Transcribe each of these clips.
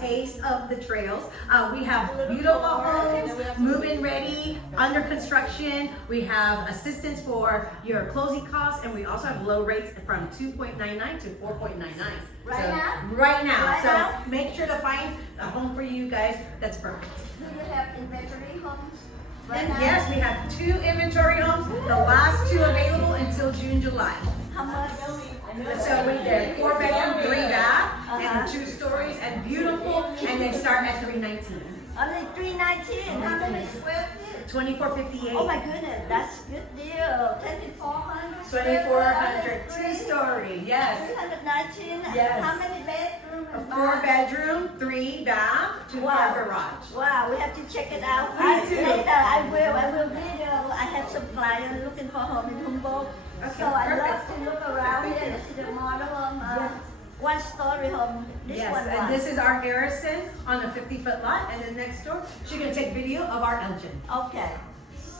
taste of the trails. We have beautiful homes, move-in ready, under construction. We have assistance for your closing costs, and we also have low rates from 2.99 to 4.99. Right now. Make sure to find a home for you guys that's perfect. Do you have inventory homes? Yes, we have 2 inventory homes, the last 2 available until June, July. How much? So we did 4 bedroom, 3 bath, and 2 stories, and beautiful, and they start at $319. Only $319. How many square feet? 2458. Oh my goodness, that's a good deal. 2,400. 2,400, 2-story, yes. 319. Yes. How many bedrooms? A 4 bedroom, 3 bath, 2-car garage. Wow, we have to check it out. Please do. Later, I will video. I have some clients looking for home in Tomball. Okay, So I perfect. love to look around here and see the model home. 1-story home. Yes, one. and this is our Harrison on a 50-foot lot, and then next door, she's gonna take video of our Elgin. Okay.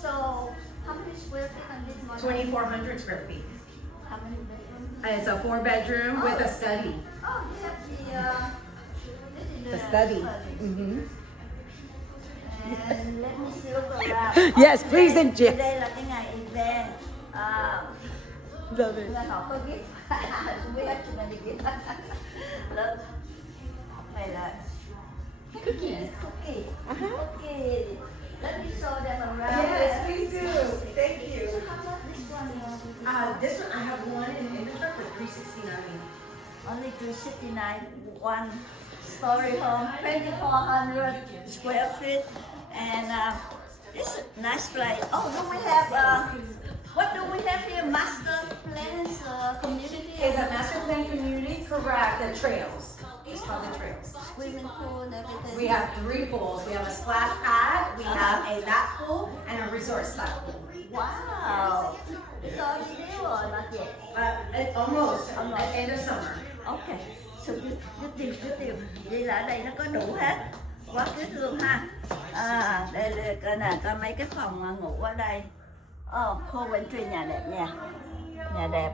So, how many square feet on this one? 2,400 square feet. How many bedrooms? It's a 4 bedroom with a study. Oh, you have this is The study. And let me see look around. Yes, please and yes. Đây là cái ngày event. Love it. Là họ có gift. We have too many gifts. Look. Này là cookie. Cookie. Let me show them around. Yes, please do. Thank you. How much this one? This one, I have one in inventory for $369. Only 369. 1-story home, 2,400 square feet, and it's a nice place. Oh, do we have what do we have here? Master plans community. Is a master plan community? Correct. The trails. It's called the trails. Swimming pool and everything. We have 3 pools. We have a splash pad, we have a lap pool, and a resort style pool. Wow. It's already new or not yet? Almost. At end of summer. Okay. So good deal. Vậy là ở đây nó có đủ hết. Quá dễ thương ha. Đây coi nè, coi mấy cái phòng ngủ ở đây. Coventry nhà đẹp nha. Nhà đẹp.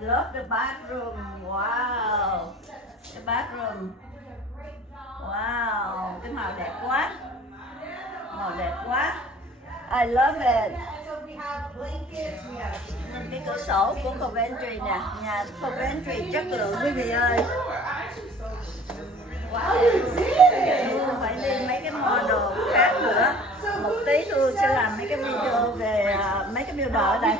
Love the bathroom. Wow. The bathroom. Wow, cái màu đẹp quá. I love it. Cái cửa sổ của Coventry nè, nhà Coventry chất lượng quý vị ơi. Wow. Phải đi mấy cái model khác nữa. Một tí Thu sẽ làm mấy cái video về mấy cái billboard ở đây.